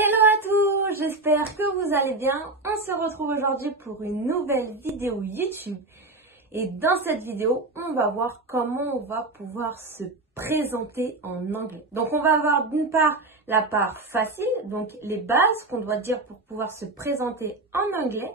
Hello à tous, j'espère que vous allez bien. On se retrouve aujourd'hui pour une nouvelle vidéo YouTube. Et dans cette vidéo, on va voir comment on va pouvoir se présenter en anglais. Donc on va avoir d'une part la part facile, donc les bases qu'on doit dire pour pouvoir se présenter en anglais.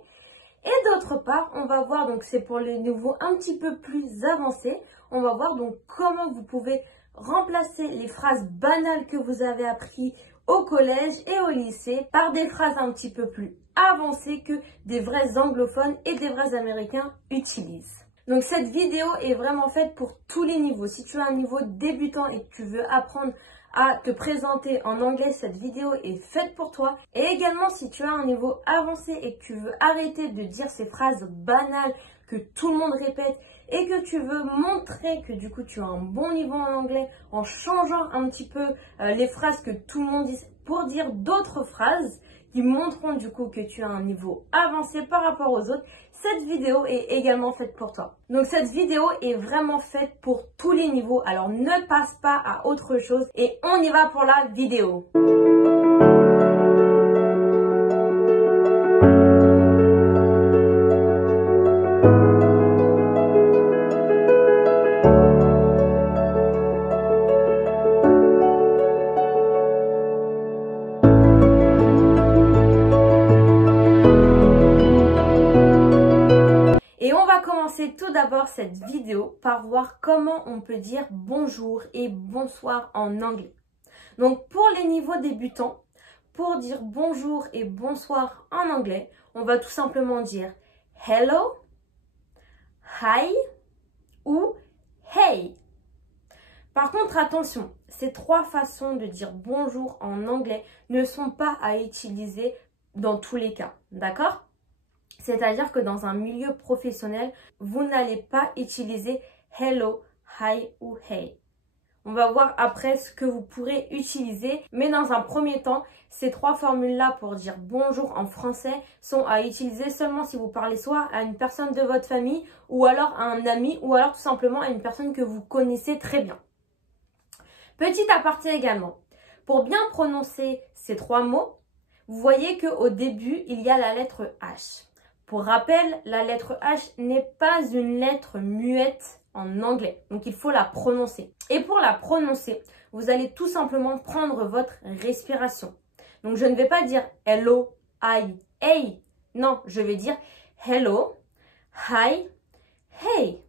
Et d'autre part, on va voir, donc c'est pour les niveaux un petit peu plus avancés, on va voir donc comment vous pouvez remplacer les phrases banales que vous avez apprises au collège et au lycée par des phrases un petit peu plus avancées que des vrais anglophones et des vrais américains utilisent. Donc cette vidéo est vraiment faite pour tous les niveaux. Si tu as un niveau débutant et que tu veux apprendre à te présenter en anglais, cette vidéo est faite pour toi. Et également si tu as un niveau avancé et que tu veux arrêter de dire ces phrases banales que tout le monde répète et que tu veux montrer que du coup tu as un bon niveau en anglais en changeant un petit peu les phrases que tout le monde dit pour dire d'autres phrases qui montreront du coup que tu as un niveau avancé par rapport aux autres, cette vidéo est également faite pour toi. Donc cette vidéo est vraiment faite pour tous les niveaux, alors ne passe pas à autre chose et on y va pour la vidéo. Et on va commencer tout d'abord cette vidéo par voir comment on peut dire bonjour et bonsoir en anglais. Donc pour les niveaux débutants, pour dire bonjour et bonsoir en anglais, on va tout simplement dire hello, hi ou hey. Par contre, attention, ces trois façons de dire bonjour en anglais ne sont pas à utiliser dans tous les cas, d'accord ? C'est-à-dire que dans un milieu professionnel, vous n'allez pas utiliser hello, hi ou hey. On va voir après ce que vous pourrez utiliser. Mais dans un premier temps, ces trois formules-là pour dire bonjour en français sont à utiliser seulement si vous parlez soit à une personne de votre famille ou alors à un ami ou alors tout simplement à une personne que vous connaissez très bien. Petit aparté également. Pour bien prononcer ces trois mots, vous voyez qu'au début, il y a la lettre H. Pour rappel, la lettre H n'est pas une lettre muette en anglais. Donc, il faut la prononcer. Et pour la prononcer, vous allez tout simplement prendre votre respiration. Donc, je ne vais pas dire hello, hi, hey. Non, je vais dire hello, hi, hey.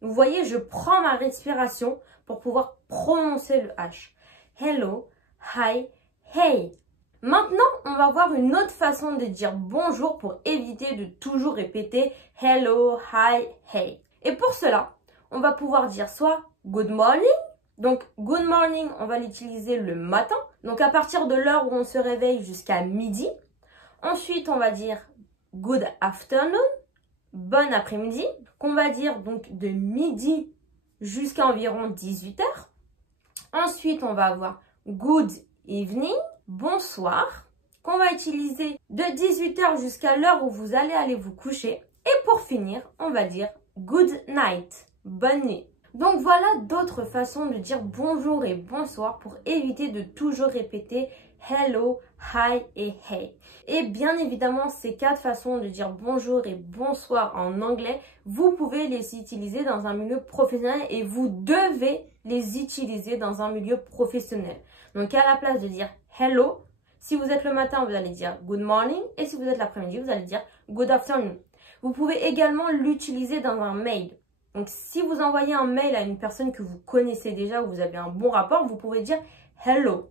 Vous voyez, je prends ma respiration pour pouvoir prononcer le H. Hello, hi, hey. Maintenant, on va voir une autre façon de dire bonjour pour éviter de toujours répéter hello, hi, hey. Et pour cela, on va pouvoir dire soit good morning. Donc, good morning, on va l'utiliser le matin. Donc, à partir de l'heure où on se réveille jusqu'à midi. Ensuite, on va dire good afternoon, bon après-midi. Qu'on va dire donc de midi jusqu'à environ 18 h. Ensuite, on va avoir good evening, bonsoir, qu'on va utiliser de 18 h jusqu'à l'heure où vous allez aller vous coucher. Et pour finir, on va dire good night, bonne nuit. Donc voilà d'autres façons de dire bonjour et bonsoir pour éviter de toujours répéter hello, hi et hey. Et bien évidemment, ces quatre façons de dire bonjour et bonsoir en anglais, vous pouvez les utiliser dans un milieu professionnel et vous devez les utiliser dans un milieu professionnel. Donc à la place de dire hello, si vous êtes le matin, vous allez dire good morning et si vous êtes l'après-midi, vous allez dire good afternoon. Vous pouvez également l'utiliser dans un mail. Donc si vous envoyez un mail à une personne que vous connaissez déjà ou vous avez un bon rapport, vous pouvez dire hello.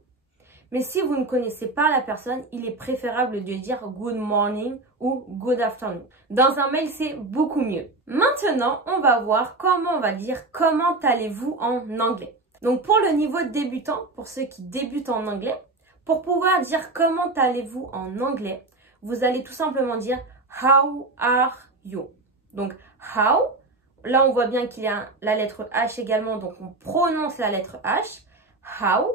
Mais si vous ne connaissez pas la personne, il est préférable de dire good morning ou good afternoon. Dans un mail, c'est beaucoup mieux. Maintenant, on va voir comment on va dire comment allez-vous en anglais. Donc pour le niveau débutant, pour ceux qui débutent en anglais, pour pouvoir dire comment allez-vous en anglais, vous allez tout simplement dire how are you. Donc how, là on voit bien qu'il y a la lettre H également, donc on prononce la lettre H. How,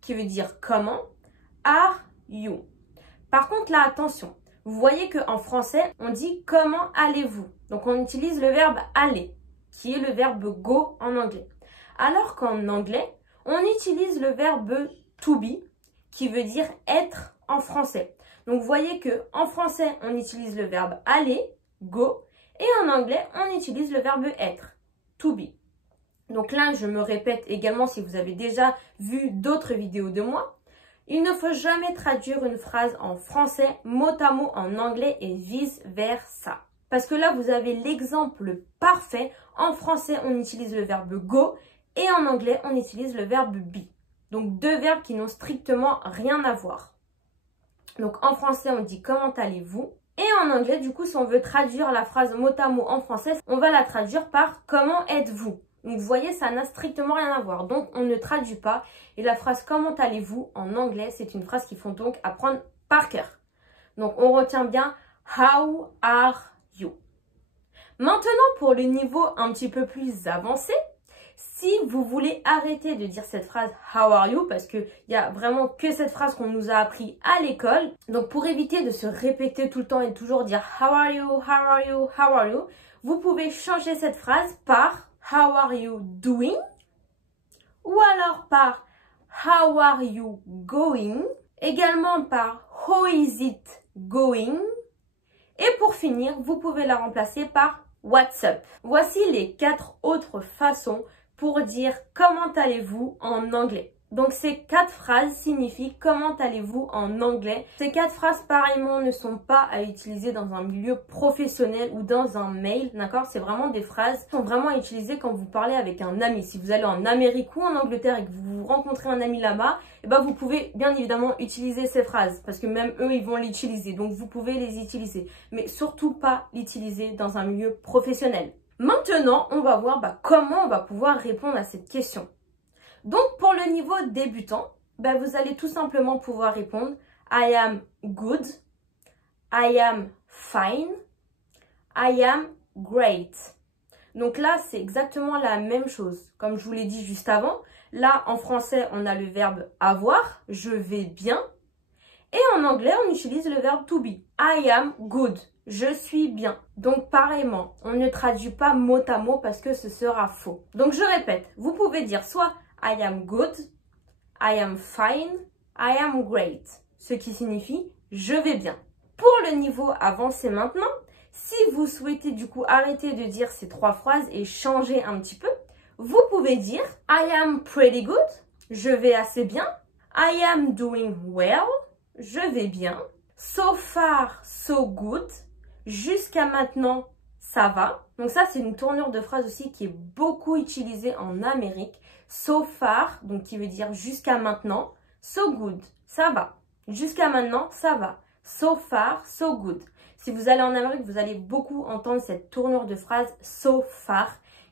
qui veut dire comment, are you. Par contre là, attention, vous voyez qu'en français, on dit comment allez-vous. Donc on utilise le verbe aller, qui est le verbe go en anglais. Alors qu'en anglais, on utilise le verbe to be, qui veut dire être en français. Donc, vous voyez que en français, on utilise le verbe aller, go, et en anglais, on utilise le verbe être, to be. Donc là, je me répète également si vous avez déjà vu d'autres vidéos de moi. Il ne faut jamais traduire une phrase en français mot à mot en anglais et vice versa. Parce que là, vous avez l'exemple parfait. En français, on utilise le verbe go et en anglais, on utilise le verbe be. Donc, deux verbes qui n'ont strictement rien à voir. Donc, en français, on dit « Comment allez-vous » et en anglais, du coup, si on veut traduire la phrase mot à mot en français, on va la traduire par « Comment êtes-vous » Donc, vous voyez, ça n'a strictement rien à voir. Donc, on ne traduit pas. Et la phrase « Comment allez-vous » en anglais, c'est une phrase qu'il faut donc apprendre par cœur. Donc, on retient bien « How are you ». Maintenant, pour le niveau un petit peu plus avancé, si vous voulez arrêter de dire cette phrase « How are you » parce qu'il n'y a vraiment que cette phrase qu'on nous a appris à l'école. Donc, pour éviter de se répéter tout le temps et toujours dire « How are you, how are you, how are you », vous pouvez changer cette phrase par « How are you doing » ou alors par « How are you going » également par « How is it going » et pour finir, vous pouvez la remplacer par « What's up ». Voici les 4 autres façons pour dire « Comment allez-vous » en anglais. Donc ces 4 phrases signifient « Comment allez-vous » en anglais. Ces 4 phrases pareillement ne sont pas à utiliser dans un milieu professionnel ou dans un mail, d'accord? C'est vraiment des phrases qui sont vraiment à utiliser quand vous parlez avec un ami. Si vous allez en Amérique ou en Angleterre et que vous rencontrez un ami là-bas, eh ben vous pouvez bien évidemment utiliser ces phrases parce que même eux, ils vont l'utiliser. Donc vous pouvez les utiliser, mais surtout pas l'utiliser dans un milieu professionnel. Maintenant, on va voir comment on va pouvoir répondre à cette question. Donc, pour le niveau débutant, vous allez tout simplement pouvoir répondre « I am good »,« I am fine »,« I am great ». Donc là, c'est exactement la même chose. Comme je vous l'ai dit juste avant, là, en français, on a le verbe « avoir »,« je vais bien ». Et en anglais, on utilise le verbe « to be ». « I am good ». Je suis bien. Donc, pareillement, on ne traduit pas mot à mot parce que ce sera faux. Donc, je répète, vous pouvez dire soit I am good, I am fine, I am great. Ce qui signifie je vais bien. Pour le niveau avancé maintenant, si vous souhaitez du coup arrêter de dire ces 3 phrases et changer un petit peu, vous pouvez dire I am pretty good, je vais assez bien. I am doing well, je vais bien. So far, so good. Jusqu'à maintenant, ça va. Donc ça, c'est une tournure de phrase aussi qui est beaucoup utilisée en Amérique. So far, donc qui veut dire jusqu'à maintenant. So good, ça va. Jusqu'à maintenant, ça va. So far, so good. Si vous allez en Amérique, vous allez beaucoup entendre cette tournure de phrase so far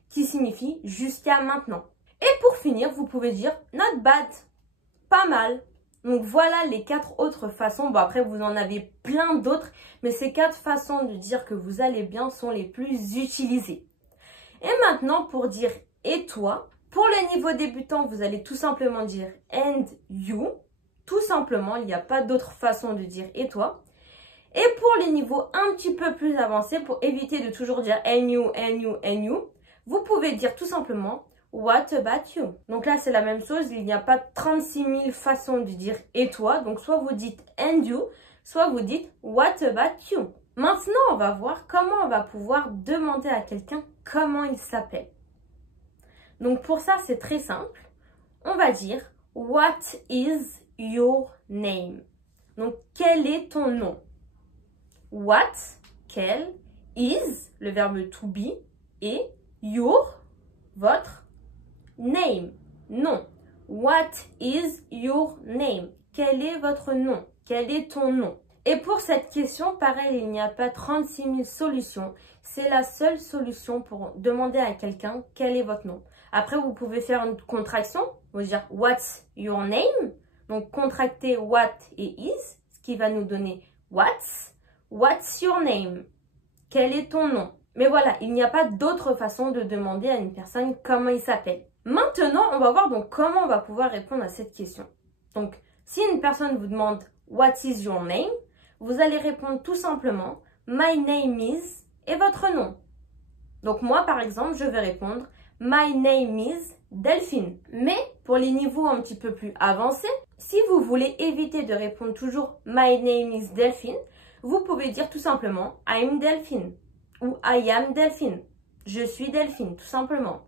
qui signifie jusqu'à maintenant. Et pour finir, vous pouvez dire not bad, pas mal. Donc voilà les 4 autres façons. Bon après vous en avez plein d'autres, mais ces 4 façons de dire que vous allez bien sont les plus utilisées. Et maintenant pour dire et toi, pour le niveau débutant, vous allez tout simplement dire and you. Tout simplement, il n'y a pas d'autre façon de dire et toi. Et pour les niveaux un petit peu plus avancés, pour éviter de toujours dire and you, and you, and you, vous pouvez dire tout simplement what about you? Donc là, c'est la même chose. Il n'y a pas 36 000 façons de dire et toi. Donc, soit vous dites and you, soit vous dites what about you? Maintenant, on va voir comment on va pouvoir demander à quelqu'un comment il s'appelle. Donc, pour ça, c'est très simple. On va dire what is your name? Donc, quel est ton nom? What, quel, is, le verbe to be, et your, votre, name, nom. What is your name? Quel est votre nom? Quel est ton nom? Et pour cette question, pareil, il n'y a pas 36 000 solutions. C'est la seule solution pour demander à quelqu'un quel est votre nom. Après, vous pouvez faire une contraction. Vous dire what's your name? Donc, contracter what et is, ce qui va nous donner what's your name? Quel est ton nom? Mais voilà, il n'y a pas d'autre façon de demander à une personne comment il s'appelle. Maintenant, on va voir donc comment on va pouvoir répondre à cette question. Donc, si une personne vous demande « What is your name ?», vous allez répondre tout simplement « My name is » et votre nom. Donc, moi, par exemple, je vais répondre « My name is Delphine. Mais pour les niveaux un petit peu plus avancés, si vous voulez éviter de répondre toujours My name is Delphine, vous pouvez dire tout simplement I'm Delphine ou I am Delphine. Je suis Delphine, tout simplement.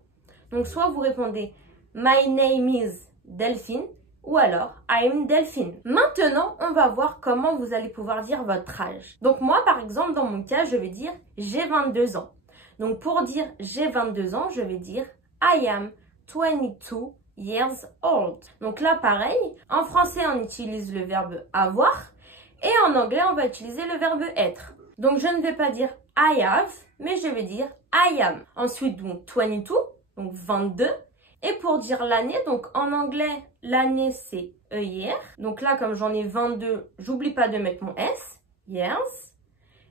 Donc soit vous répondez My name is Delphine ou alors I'm Delphine. Maintenant, on va voir comment vous allez pouvoir dire votre âge. Donc moi, par exemple, dans mon cas, je vais dire j'ai 22 ans. Donc pour dire j'ai 22 ans, je vais dire I am 22 years old. Donc là, pareil, en français, on utilise le verbe avoir et en anglais, on va utiliser le verbe être. Donc je ne vais pas dire I have, mais je vais dire I am. Ensuite, donc 22, donc 22. Et pour dire l'année, donc en anglais, l'année c'est a year. Donc là, comme j'en ai 22, j'oublie pas de mettre mon S, years.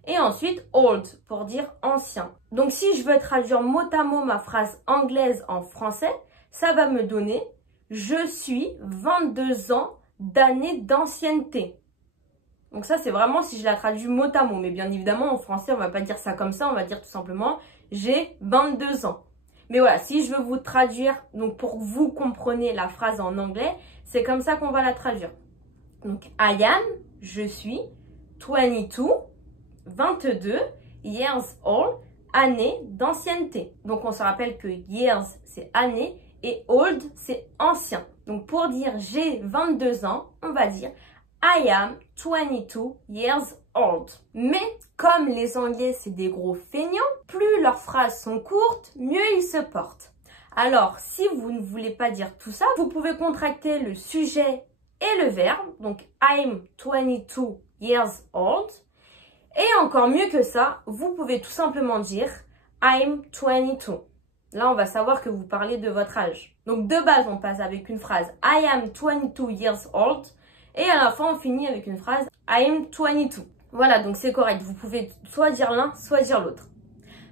Et ensuite, old, pour dire ancien. Donc si je veux traduire mot à mot ma phrase anglaise en français, ça va me donner « Je suis 22 ans d'année d'ancienneté ». Donc ça, c'est vraiment si je la traduis mot à mot. Mais bien évidemment, en français, on va pas dire ça comme ça. On va dire tout simplement « J'ai 22 ans ». Mais voilà, si je veux vous traduire, donc pour que vous compreniez la phrase en anglais, c'est comme ça qu'on va la traduire. Donc, I am, je suis, 22 years old, année d'ancienneté. Donc, on se rappelle que years, c'est année et old, c'est ancien. Donc, pour dire j'ai 22 ans, on va dire I am 22 years old. Mais comme les Anglais, c'est des gros feignants, plus leurs phrases sont courtes, mieux ils se portent. Alors, si vous ne voulez pas dire tout ça, vous pouvez contracter le sujet et le verbe. Donc, I'm 22 years old. Et encore mieux que ça, vous pouvez tout simplement dire I'm 22. Là, on va savoir que vous parlez de votre âge. Donc, de base, on passe avec une phrase I am 22 years old. Et à la fin, on finit avec une phrase I am 22. Voilà, donc c'est correct. Vous pouvez soit dire l'un, soit dire l'autre.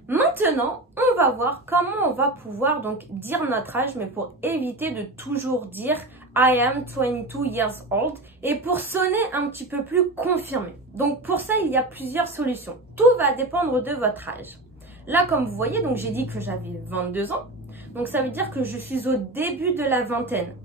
Maintenant, on va voir comment on va pouvoir donc dire notre âge, mais pour éviter de toujours dire I am 22 years old et pour sonner un petit peu plus confirmé. Donc pour ça, il y a plusieurs solutions. Tout va dépendre de votre âge. Là, comme vous voyez, donc j'ai dit que j'avais 22 ans. Donc ça veut dire que je suis au début de la vingtaine.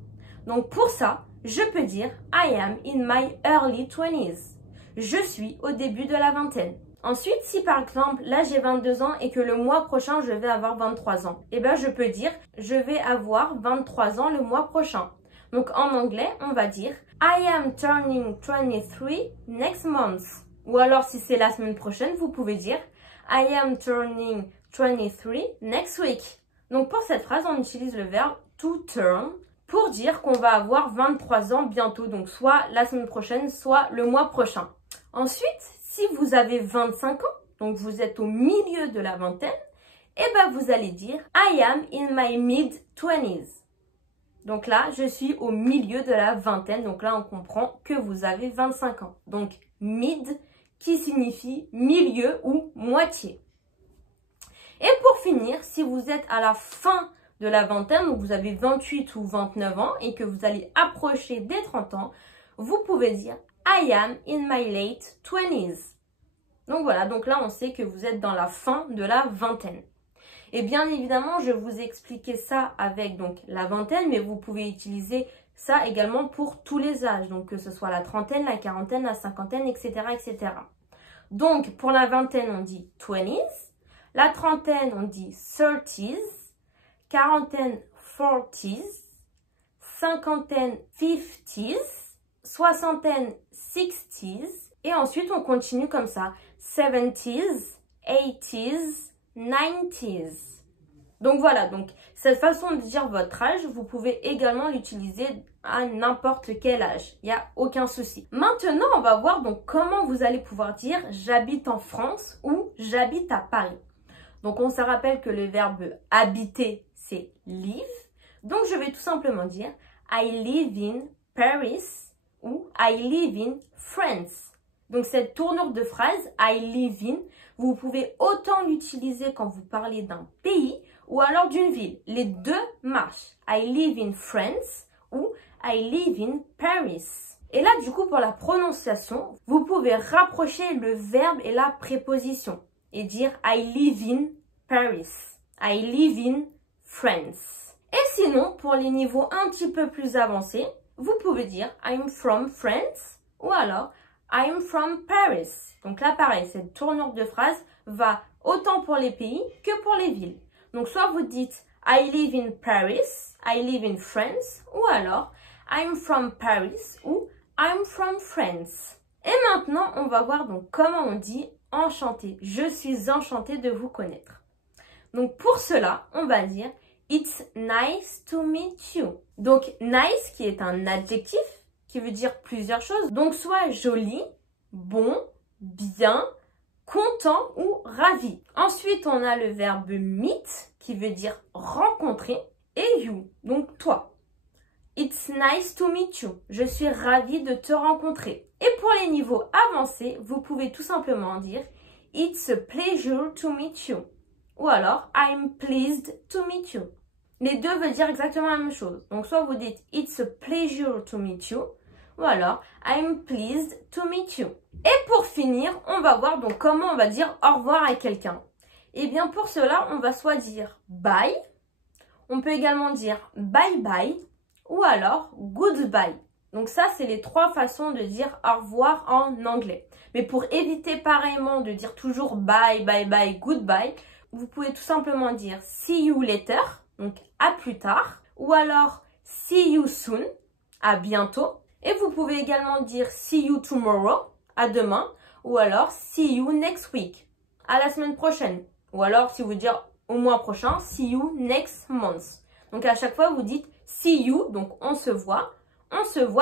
Donc pour ça, je peux dire I am in my early 20s. Je suis au début de la vingtaine. Ensuite, si par exemple, là j'ai 22 ans et que le mois prochain je vais avoir 23 ans, eh bien je peux dire je vais avoir 23 ans le mois prochain. Donc en anglais, on va dire I am turning 23 next month. Ou alors si c'est la semaine prochaine, vous pouvez dire I am turning 23 next week. Donc pour cette phrase, on utilise le verbe to turn pour dire qu'on va avoir 23 ans bientôt. Donc soit la semaine prochaine, soit le mois prochain. Ensuite, si vous avez 25 ans, donc vous êtes au milieu de la vingtaine, eh ben vous allez dire I am in my mid-20s. Donc là, je suis au milieu de la vingtaine. Donc là, on comprend que vous avez 25 ans. Donc mid qui signifie milieu ou moitié. Et pour finir, si vous êtes à la fin de la vingtaine, donc vous avez 28 ou 29 ans et que vous allez approcher des 30 ans, vous pouvez dire I am in my late 20s. Donc voilà, donc là on sait que vous êtes dans la fin de la vingtaine. Et bien évidemment, je vous ai expliqué ça avec donc la vingtaine, mais vous pouvez utiliser ça également pour tous les âges, donc que ce soit la trentaine, la quarantaine, la cinquantaine, etc. etc. Donc pour la vingtaine, on dit 20s, la trentaine, on dit 30s, quarantaine, 40s, cinquantaine, 50s, soixantaine, 60s, et ensuite on continue comme ça, 70s, 80s, 90s. Donc voilà, donc cette façon de dire votre âge, vous pouvez également l'utiliser à n'importe quel âge, il n'y a aucun souci. Maintenant, on va voir donc comment vous allez pouvoir dire j'habite en France ou j'habite à Paris. Donc on se rappelle que le verbe habiter, c'est live. Donc je vais tout simplement dire I live in Paris ou I live in France. Donc cette tournure de phrase I live in, vous pouvez autant l'utiliser quand vous parlez d'un pays ou alors d'une ville. Les deux marchent. I live in France ou I live in Paris. Et là, du coup, pour la prononciation, vous pouvez rapprocher le verbe et la préposition et dire I live in Paris. I live in France. Et sinon, pour les niveaux un petit peu plus avancés, vous pouvez dire I'm from France ou alors I'm from Paris. Donc là, pareil, cette tournure de phrase va autant pour les pays que pour les villes. Donc soit vous dites I live in Paris, I live in France ou alors I'm from Paris ou I'm from France. Et maintenant, on va voir donc comment on dit enchanté. Je suis enchantée de vous connaître. Donc pour cela, on va dire It's nice to meet you. Donc nice qui est un adjectif qui veut dire plusieurs choses. Donc soit joli, bon, bien, content ou ravi. Ensuite, on a le verbe meet qui veut dire rencontrer et you, donc toi. It's nice to meet you. Je suis ravie de te rencontrer. Et pour les niveaux avancés, vous pouvez tout simplement dire It's a pleasure to meet you. Ou alors I'm pleased to meet you. Les deux veulent dire exactement la même chose. Donc soit vous dites It's a pleasure to meet you. Ou alors I'm pleased to meet you. Et pour finir, on va voir donc comment on va dire au revoir à quelqu'un. Et bien pour cela, on va soit dire bye. On peut également dire bye bye. Ou alors goodbye. Donc ça, c'est les trois façons de dire au revoir en anglais. Mais pour éviter pareillement de dire toujours bye, bye, bye, goodbye, vous pouvez tout simplement dire see you later, donc à plus tard. Ou alors see you soon, à bientôt. Et vous pouvez également dire see you tomorrow, à demain. Ou alors see you next week, à la semaine prochaine. Ou alors si vous dites au mois prochain, see you next month. Donc à chaque fois, vous dites see you, donc on se voit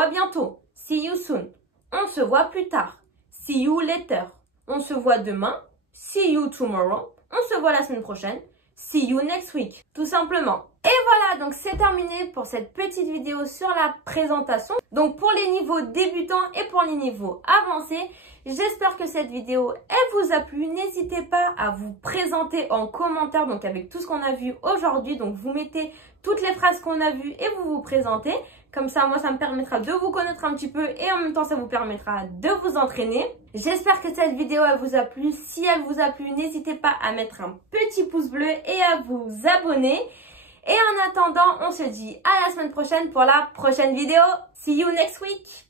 bientôt. See you soon, on se voit plus tard. See you later, on se voit demain. See you tomorrow, on se voit la semaine prochaine. See you next week, tout simplement. Et voilà, donc c'est terminé pour cette petite vidéo sur la présentation. Donc pour les niveaux débutants et pour les niveaux avancés, j'espère que cette vidéo, elle vous a plu. N'hésitez pas à vous présenter en commentaire, donc avec tout ce qu'on a vu aujourd'hui. Donc vous mettez toutes les phrases qu'on a vues et vous vous présentez. Comme ça, moi, ça me permettra de vous connaître un petit peu et en même temps, ça vous permettra de vous entraîner. J'espère que cette vidéo, elle vous a plu. Si elle vous a plu, n'hésitez pas à mettre un petit pouce bleu et à vous abonner. Et en attendant, on se dit à la semaine prochaine pour la prochaine vidéo. See you next week!